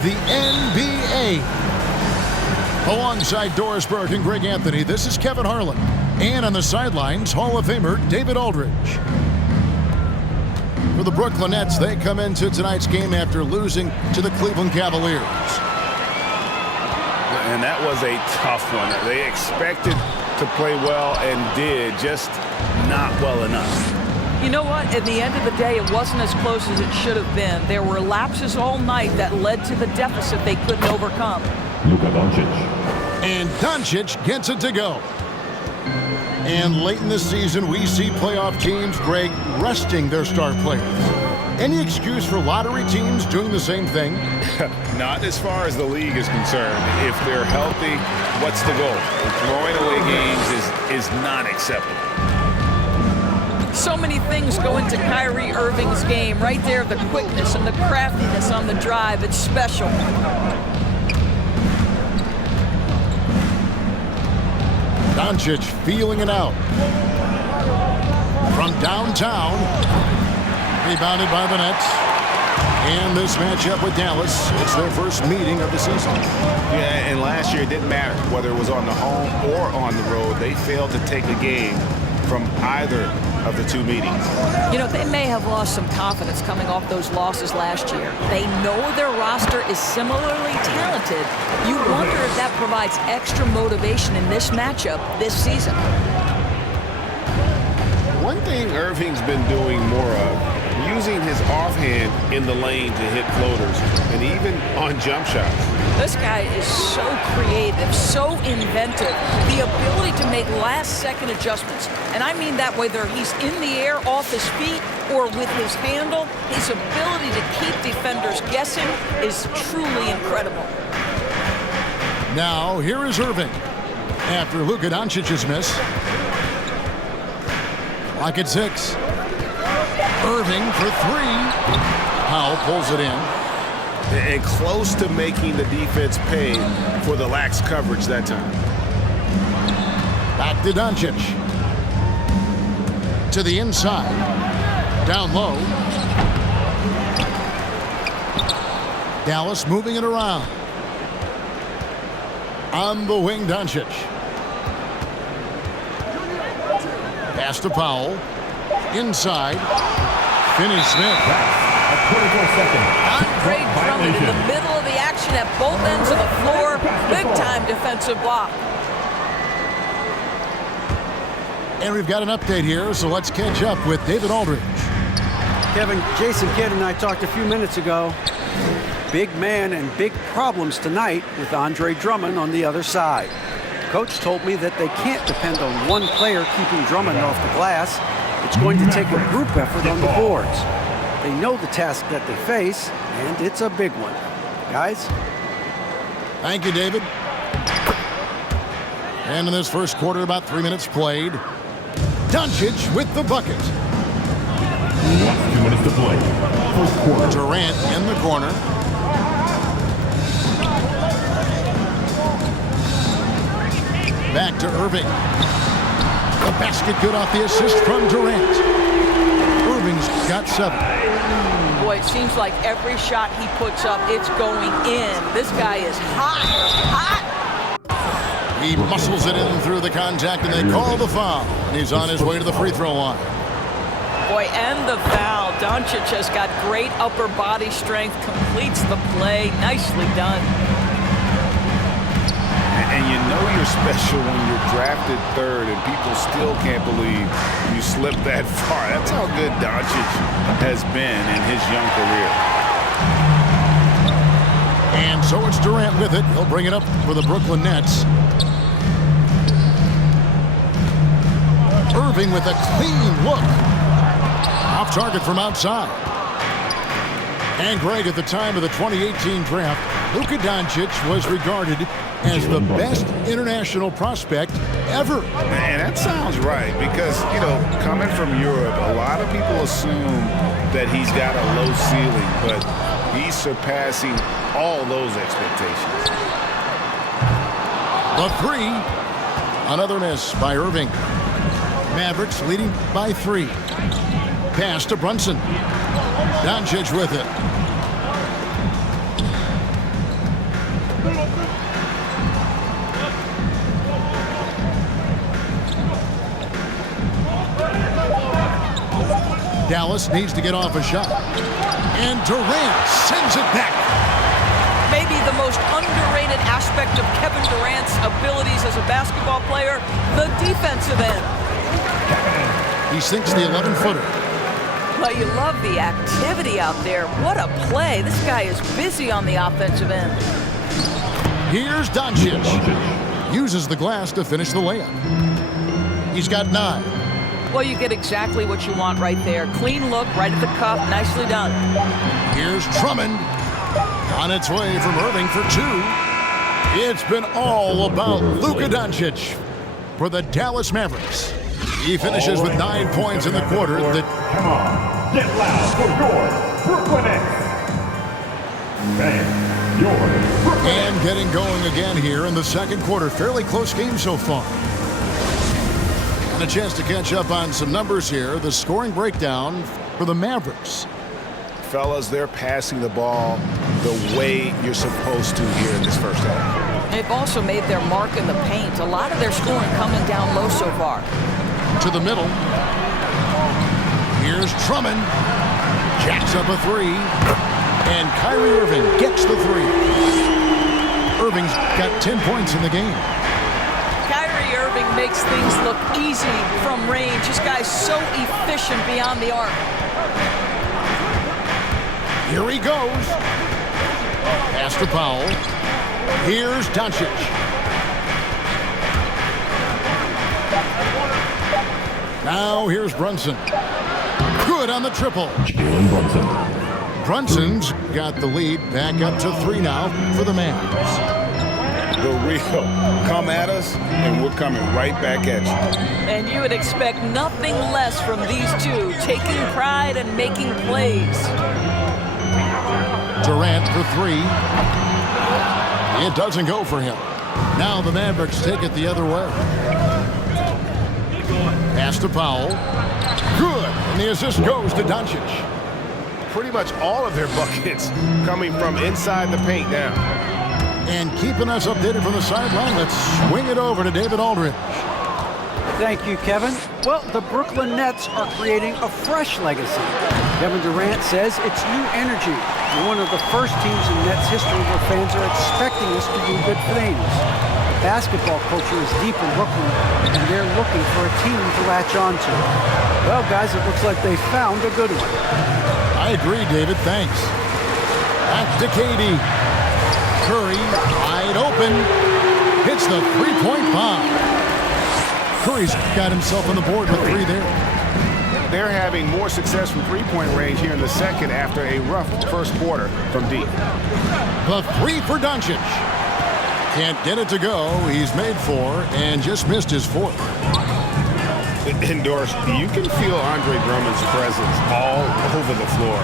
The NBA. Alongside Doris Burke and Greg Anthony, this is Kevin Harlan. And on the sidelines, Hall of Famer David Aldridge. For the Brooklyn Nets, they come into tonight's game after losing to the Cleveland Cavaliers. And that was a tough one. They expected to play well and did, just not well enough. You know what? At the end of the day, it wasn't as close as it should have been. There were lapses all night that led to the deficit they couldn't overcome. LUKA Doncic. And Doncic gets it to go. And late in the season, we see playoff teams, Greg, resting their star players. Any excuse for lottery teams doing the same thing? Not as far as the league is concerned. If they're healthy, what's the goal? Throwing away games is not acceptable. So many things go into Kyrie Irving's game. Right there, the quickness and the craftiness on the drive. It's special. Doncic feeling it out. From downtown. Rebounded by the Nets. And this matchup with Dallas, it's their first meeting of the season. Yeah, and last year it didn't matter whether it was on the home or on the road. They failed to take a game from either of the two meetings. You know, they may have lost some confidence coming off those losses last year. They know their roster is similarly talented. You wonder if that provides extra motivation in this matchup this season. One thing Irving's been doing more of, using his offhand in the lane to hit floaters and even on jump shots. This guy is so creative, so inventive. The ability to make last-second adjustments. And I mean that whether he's in the air, off his feet, or with his handle, his ability to keep defenders guessing is truly incredible. Now, here is Irving. After LUKA Doncic's miss. Clock at 6. Irving for 3. Powell pulls it in. And close to making the defense pay for the lax coverage that time. Back to Doncic. To the inside. Down low. Dallas moving it around. On the wing, Doncic. Pass to Powell. Inside. Finney-Smith. A critical second. Andre Drummond in the middle of the action at both ends of the floor. Big-time defensive block. And we've got an update here, so let's catch up with David Aldridge. Kevin, Jason Kidd and I talked a few minutes ago. Big man and big problems tonight with Andre Drummond on the other side. Coach told me that they can't depend on one player keeping Drummond off the glass. It's going to take a group effort on the boards. They know the task that they face, and it's a big one. Guys? Thank you, David. And in this first quarter, about 3 minutes played. Doncic with the bucket. 2 minutes to play. First quarter. Durant in the corner. Back to Irving. The basket good off the assist from Durant. Irving's got 7. Boy, it seems like every shot he puts up, it's going in. This guy is hot, hot. He muscles it in through the contact, and they call the foul. And he's on his way to the free throw line. Boy, and the foul. Doncic has got great upper body strength, completes the play. Nicely done. And you know you're special when you're drafted 3rd and people still can't believe you slipped that far. That's how good Doncic has been in his young career. And so it's Durant with it. He'll bring it up for the Brooklyn Nets. Irving with a clean look. Off target from outside. And Greg, at the time of the 2018 draft, LUKA Doncic was regarded as the best international prospect ever. And that sounds right because, you know, coming from Europe, a lot of people assume that he's got a low ceiling, but he's surpassing all those expectations. The 3. Another miss by Irving. Mavericks leading by 3. Pass to Brunson. Doncic with it. Dallas needs to get off a shot. And Durant sends it back. Maybe the most underrated aspect of Kevin Durant's abilities as a basketball player, the defensive end. He sinks the 11-footer. Well, you love the activity out there. What a play. This guy is busy on the offensive end. Here's Doncic. Uses the glass to finish the layup. He's got 9. Well, you get exactly what you want right there. Clean look, right at the cup. Nicely done. Here's Drummond. On its way from Irving for 2. It's been all about LUKA DONCIC for the Dallas Mavericks. He finishes with 9 points in the quarter. Come on, get loud for your Brooklyn Nets. And your Brooklyn Nets. And getting going again here in the second quarter. Fairly close game so far. And a chance to catch up on some numbers here. The scoring breakdown for the Mavericks. Fellas, they're passing the ball the way you're supposed to here in this first half. They've also made their mark in the paint. A lot of their scoring coming down low so far. To the middle. Here's Drummond. Jacks up a 3. And Kyrie Irving gets the 3. Irving's got 10 points in the game. Kyrie Irving makes things look easy from range. This guy's so efficient beyond the arc. Here he goes. Pass to Powell. Here's Doncic. Now here's Brunson. Good on the triple. Jalen Brunson. Brunson's got the lead back up to 3 now for the Mavs. The real come at us, and we're coming right back at you. And you would expect nothing less from these two, taking pride and making plays. Durant for 3. It doesn't go for him. Now the Mavericks take it the other way. Pass to Powell. Good. And the assist goes to Doncic. Pretty much all of their buckets coming from inside the paint now. And keeping us updated from the sideline, let's swing it over to David Aldridge. Thank you, Kevin. Well, the Brooklyn Nets are creating a fresh legacy. Kevin Durant says it's new energy. We're one of the first teams in Nets history where fans are expecting us to do good things. The basketball culture is deep in Brooklyn, and they're looking for a team to latch on to. Well, guys, it looks like they found a good one. I agree, David. Thanks. Back to KD. Curry, wide open. Hits the three-point bomb. Curry's got himself on the board with 3 there. They're having more success from three-point range here in the second after a rough first quarter from deep. The 3 for Doncic. Can't get it to go. He's made 4 and just missed his 4th. Indoors, you can feel Andre Drummond's presence all over the floor,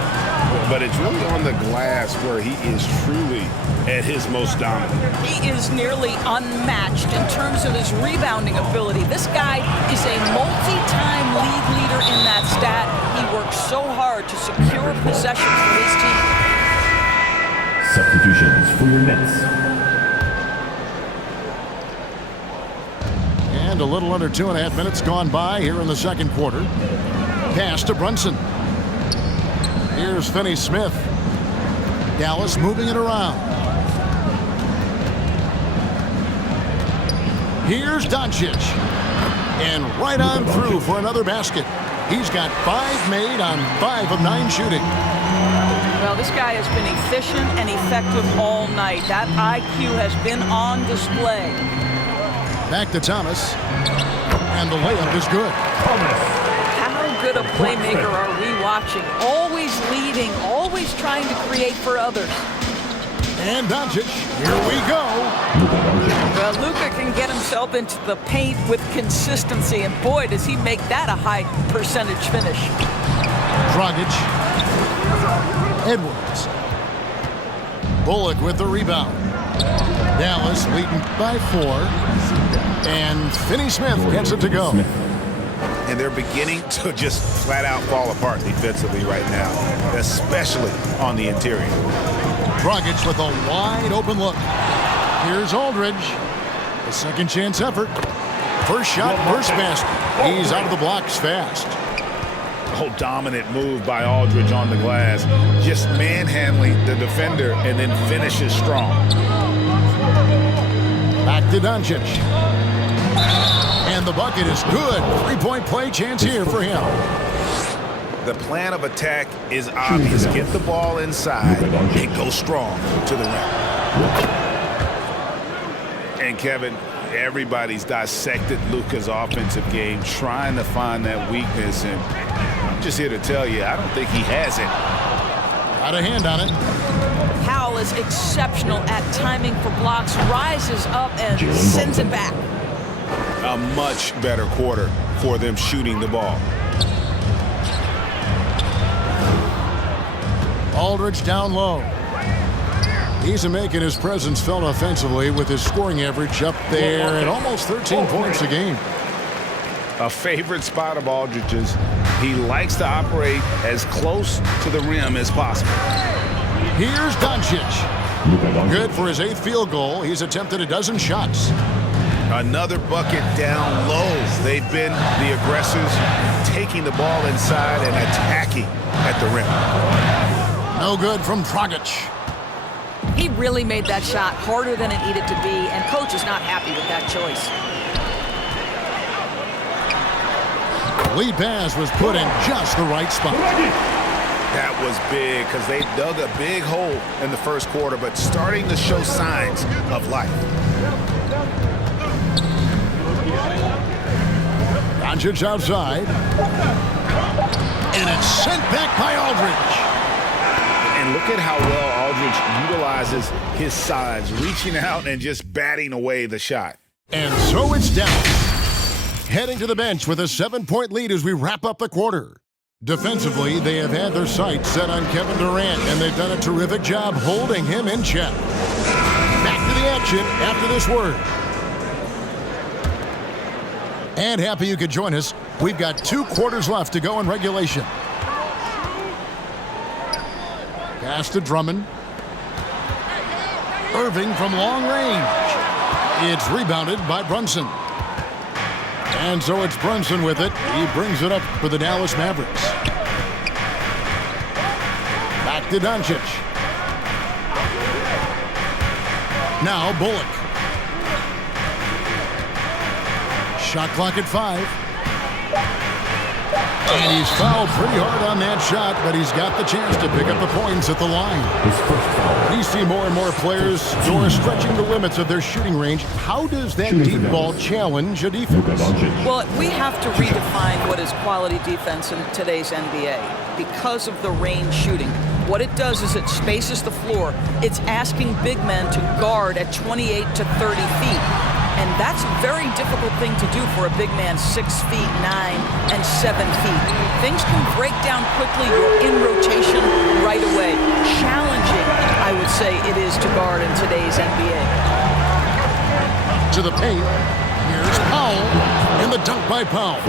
but it's really on the glass where he is truly at his most dominant. He is nearly unmatched in terms of his rebounding ability. This guy is a multi-time league leader in that stat. He works so hard to secure possessions for his team. Substitutions for your Nets. And a little under 2.5 minutes gone by here in the second quarter. Pass to Brunson. Here's Finney-Smith. Dallas moving it around. Here's Doncic. And right on through for another basket. He's got 5 made on 5 of 9 shooting. Well, this guy has been efficient and effective all night. That IQ has been on display. Back to Thomas. And the layup is good. How good a playmaker are we watching? Always leading, always trying to create for others. And Doncic, here we go. Well, Luka can get himself into the paint with consistency, and boy, does he make that a high percentage finish. Dragic. Edwards. Bullock with the rebound. Dallas leading by 4. And Finney-Smith gets it to go. And they're beginning to just flat out fall apart defensively right now, especially on the interior. Dragic with a wide open look. Here's Aldridge. A second chance effort. First shot, first basket. He's out of the blocks fast. Oh, dominant move by Aldridge on the glass. Just manhandling the defender and then finishes strong. Back to Doncic. And the bucket is good. Three-point play chance here for him. The plan of attack is obvious. Get the ball inside and go strong to the rim. And Kevin, everybody's dissected Luka's offensive game, trying to find that weakness. And I'm just here to tell you, I don't think he has it. Got a hand on it. Powell is exceptional at timing for blocks, rises up and sends it back. A much better quarter for them shooting the ball. Aldridge down low. He's making his presence felt offensively with his scoring average up there at almost 13 points a game. A favorite spot of Aldridge's. He likes to operate as close to the rim as possible. Here's Doncic. Good for his 8th field goal. He's attempted a dozen shots. Another bucket down low. They've been the aggressors, taking the ball inside and attacking at the rim. No good from Dragic. He really made that shot harder than it needed to be, and coach is not happy with that choice. Lead pass was put in just the right spot. That was big because they dug a big hole in the first quarter, but starting to show signs of life. Doncic outside. And it's sent back by Aldridge. And look at how well Aldridge utilizes his size, reaching out and just batting away the shot. And so it's down. Heading to the bench with a 7-point lead as we wrap up the quarter. Defensively, they have had their sights set on Kevin Durant, and they've done a terrific job holding him in check. Back to the action after this word. And happy you could join us. We've got 2 quarters left to go in regulation. Pass to Drummond. Irving from long range. It's rebounded by Brunson. And so it's Brunson with it. He brings it up for the Dallas Mavericks. Back to Doncic. Now Bullock. Shot clock at 5. And he's fouled pretty hard on that shot, but he's got the chance to pick up the points at the line. We see more and more players who are stretching the limits of their shooting range. How does that deep ball challenge a defense? Well, we have to redefine what is quality defense in today's NBA because of the range shooting. What it does is it spaces the floor. It's asking big men to guard at 28 to 30 feet. And that's a very difficult thing to do for a big man 6 feet 9 and 7 feet. Things can break down quickly. You're in rotation right away. Challenging, I would say, it is to guard in today's NBA. To the paint. Here's Powell. And the dunk by Powell.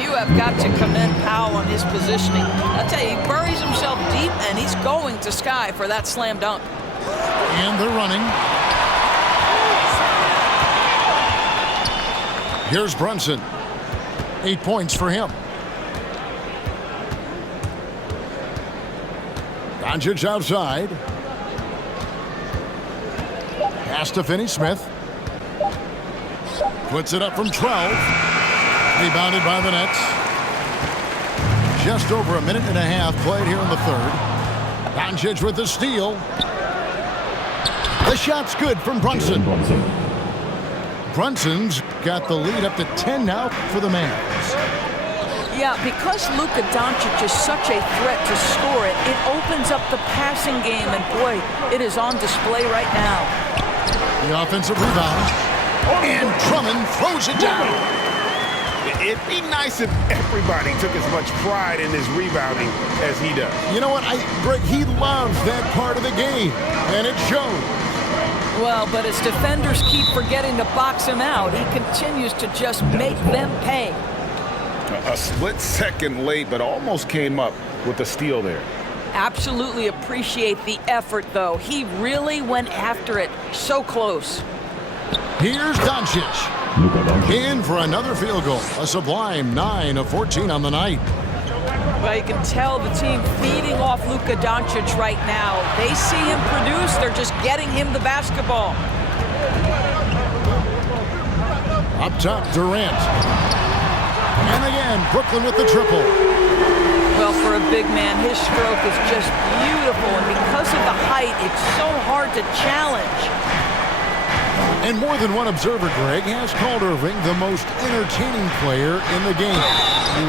You have got to commend Powell on his positioning. I'll tell you, he buries himself deep, and he's going to sky for that slam dunk. And they're running. Here's Brunson. 8 points for him. Doncic outside. Pass to Finney-Smith. Puts it up from 12. Rebounded by the Nets. Just over a minute and a half played here in the third. Doncic with the steal. The shot's good from Brunson. Brunson's got the lead up to 10 now for the Mavs. Yeah, because LUKA Doncic is such a threat to score it, it opens up the passing game, and boy, it is on display right now. The offensive rebound, and Drummond throws it down. It'd be nice if everybody took as much pride in his rebounding as he does. You know what, Greg, he loves that part of the game, and it shows. Well, but his defenders keep forgetting to box him out. He continues to just make them pay. A split second late, but almost came up with a steal there. Absolutely appreciate the effort, though. He really went after it. So close. Here's Doncic. In for another field goal. A sublime 9 of 14 on the night. Well, you can tell the team feeding off LUKA Doncic right now. They see him produce. They're just getting him the basketball. Up top, Durant. And again, Brooklyn with the triple. Well, for a big man, his stroke is just beautiful. And because of the height, it's so hard to challenge. And more than one observer, Greg, has called Irving the most entertaining player in the game.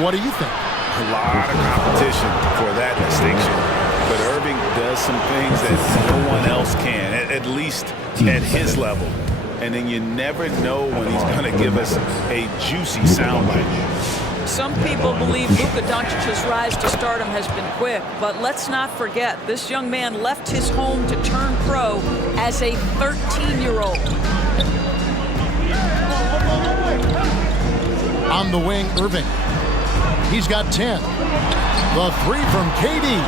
What do you think? A lot of competition for that distinction. But Irving does some things that no one else can, at least at his level. And then you never know when he's going to give us a juicy soundbite. Some people believe LUKA Doncic's rise to stardom has been quick, but let's not forget, this young man left his home to turn pro as a 13-year-old. On the wing, Irving. He's got 10. The three from KD.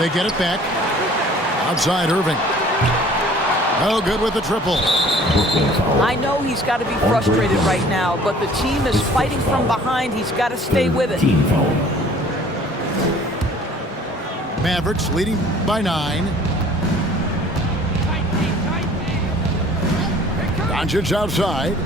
They get it back. Outside Irving. No good with the triple. I know he's got to be frustrated right now, but the team is fighting from behind. He's got to stay with it. Mavericks leading by 9. Doncic outside.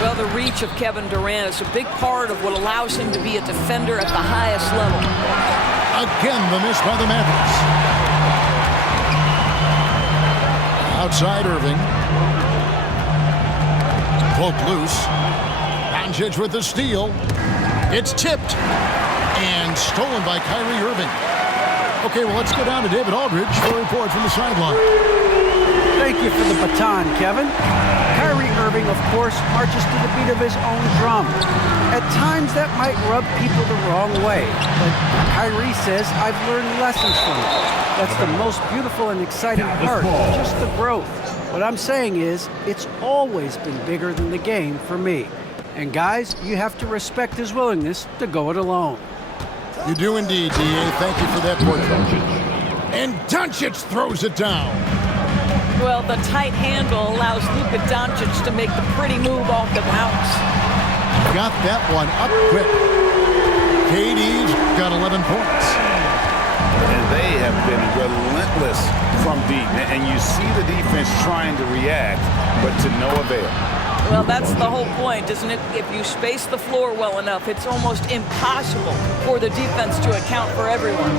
Well, the reach of Kevin Durant is a big part of what allows him to be a defender at the highest level. Again, the miss by the Mavericks. Outside Irving. Cloak loose. Doncic with the steal. It's tipped and stolen by Kyrie Irving. Okay, well, let's go down to David Aldridge for a report from the sideline. Thank you for the baton, Kevin. Kyrie Irving, of course, marches to the beat of his own drum. At times, that might rub people the wrong way. But Kyrie says, I've learned lessons from it. That's the most beautiful and exciting part, just the growth. What I'm saying is, it's always been bigger than the game for me. And guys, you have to respect his willingness to go it alone. You do indeed, D.A. Thank you for that portrait. And Doncic throws it down. Well, the tight handle allows LUKA Doncic to make the pretty move off the bounce. Got that one up quick. KD's got 11 points. And they have been relentless from deep. And you see the defense trying to react, but to no avail. Well, that's the whole point, isn't it? If you space the floor well enough, it's almost impossible for the defense to account for everyone.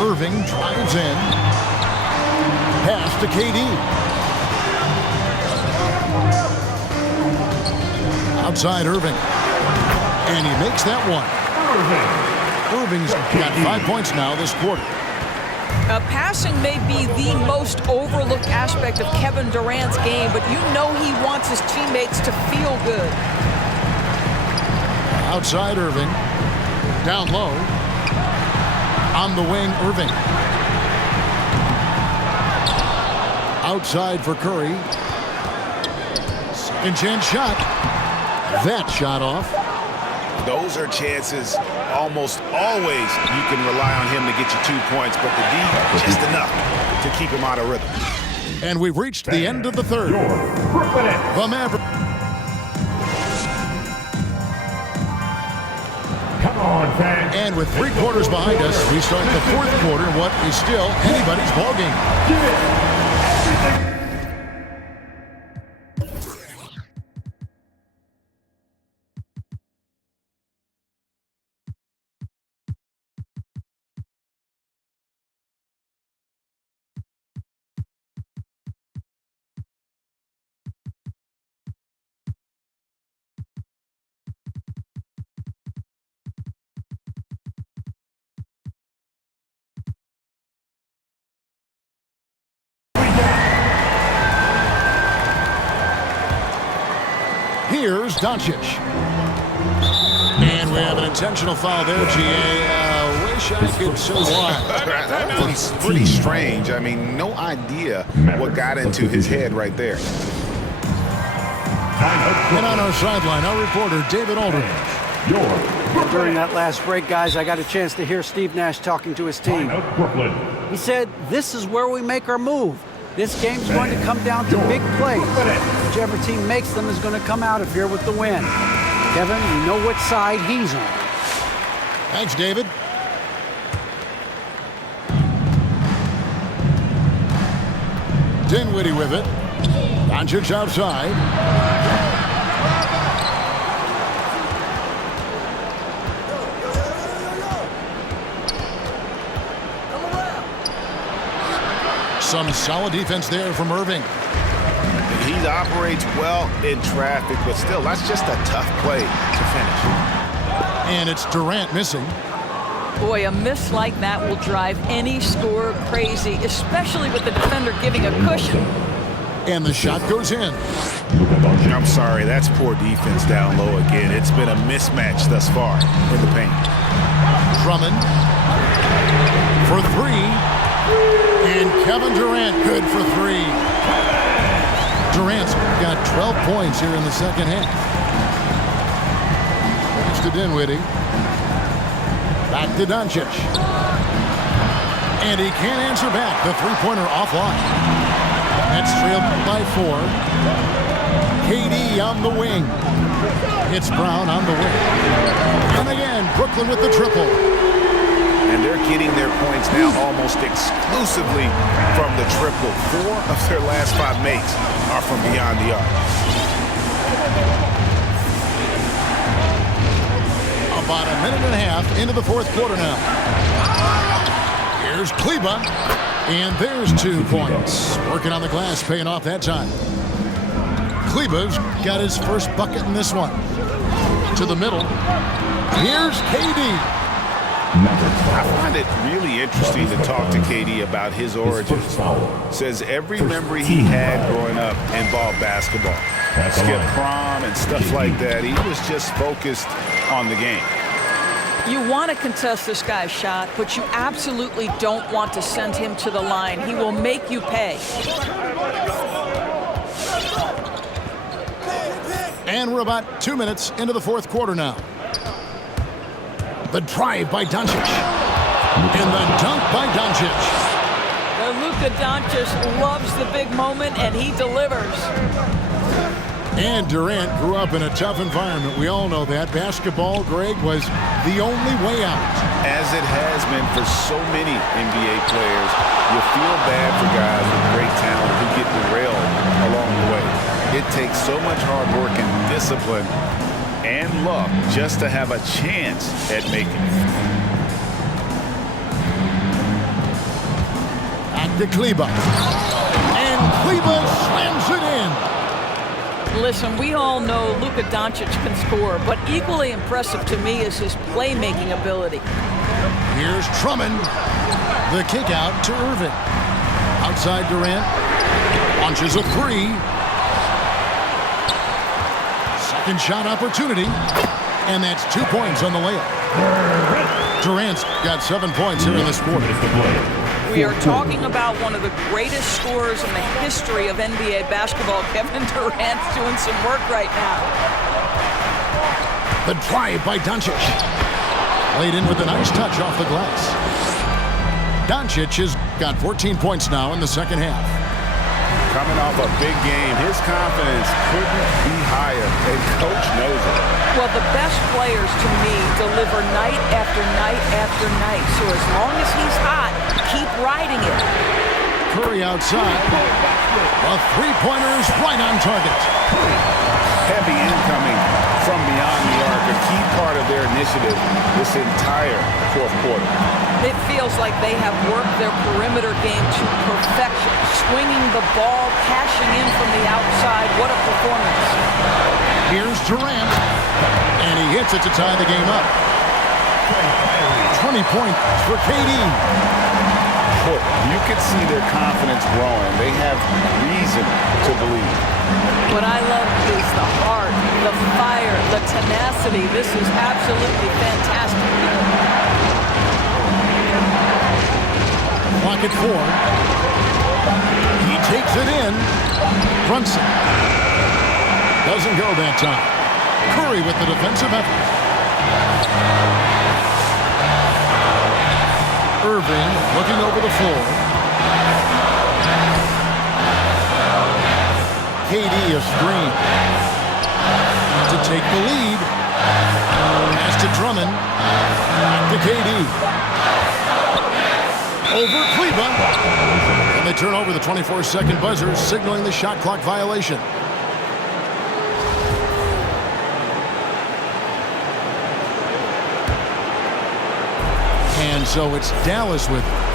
Irving drives in. Pass to KD. Outside Irving. And he makes that one. Irving's got 5 points now this quarter. Passing may be the most overlooked aspect of Kevin Durant's game, but you know he wants his teammates to feel good. Outside Irving. Down low. On the wing, Irving. Outside for Curry. Second chance shot. That shot off. Those are chances almost always you can rely on him to get you 2 points, but the D just enough to keep him out of rhythm. And we've reached the end of the third. The Mavericks. Come on, fans. And with 3 quarters behind us, we start the fourth quarter in what is still anybody's ballgame. Give it everything. Here's Doncic. And we have an intentional foul there, G.A. Wish I could say why. That one's pretty strange. I mean, no idea what got into his head right there. And on our sideline, our reporter, David Aldridge. your And during that last break, guys, I got a chance to hear Steve Nash talking to his team. lineup Brooklyn. He said, this is where we make our move. This game's going to come down to big plays. Whichever team makes them is going to come out of here with the win. Kevin, you know what side he's on. Thanks, David. Dinwiddie with it. Doncic outside. Some solid defense there from Irving. He operates well in traffic, but still, that's just a tough play to finish. And it's Durant missing. Boy, a miss like that will drive any scorer crazy, especially with the defender giving a cushion. And the shot goes in. LUKA Doncic. I'm sorry, that's poor defense down low again. It's been a mismatch thus far in the paint. Drummond for three. And Kevin Durant good for three. Durant's got 12 points here in the second half. It's to Dinwiddie. Back to Doncic. And he can't answer back. The three-pointer offline. That's trailed by 4. KD on the wing. It's Brown on the wing. And again, Brooklyn with the triple. And they're getting their points now almost exclusively from the triple. 4 of their last 5 makes are from beyond the arc. About a minute and a half into the fourth quarter now. Here's Kleba. And there's 2 points. Working on the glass, paying off that time. Kleba's got his first bucket in this one. To the middle. Here's KD. I find it really interesting to talk to KD about his origins. Says every memory he had growing up involved basketball. Skip prom and stuff like that. He was just focused on the game. You want to contest this guy's shot, but you absolutely don't want to send him to the line. He will make you pay. And we're about 2 minutes into the fourth quarter now. The drive by Doncic. And the dunk by Doncic. LUKA Doncic loves the big moment, and he delivers. And Durant grew up in a tough environment. We all know that. Basketball, Greg, was the only way out. As it has been for so many NBA players, you feel bad for guys with great talent who get derailed along the way. It takes so much hard work and discipline and luck just to have a chance at making it. Back to Kleba. And Kleba slams it in. Listen, we all know LUKA Doncic can score, but equally impressive to me is his playmaking ability. Here's Drummond. The kick out to Irving. Outside Durant. Launches a 3. Second shot opportunity. And that's 2 points on the layup. Durant's got 7 points here in this quarter. We are talking about one of the greatest scorers in the history of NBA basketball. Kevin Durant's doing some work right now. The drive by Doncic. Laid in with a nice touch off the glass. Doncic has got 14 points now in the second half. Coming off a big game, his confidence couldn't be higher, and coach knows it. Well, the best players to me deliver night after night after night. So as long as he's hot, keep riding it. Curry outside. A three-pointer's right on target. Heavy incoming from beyond the arc, a key part of their initiative this entire fourth quarter. It feels like they have worked their perimeter game to perfection. Swinging the ball, cashing in from the outside. What a performance. Here's Durant. And he hits it to tie the game up. 20 points for KD. You can see their confidence growing. They have reason to believe. What I love is the heart, the fire, the tenacity. This is absolutely fantastic. Clock at 4. He takes it in. Brunson. Doesn't go that time. Curry with the defensive effort. Irving looking over the floor. KD a screen to take the lead. Pass to Drummond. Back to KD. Over Kleba. And they turn over the 24-second buzzer, signaling the shot clock violation. And so it's Dallas with it.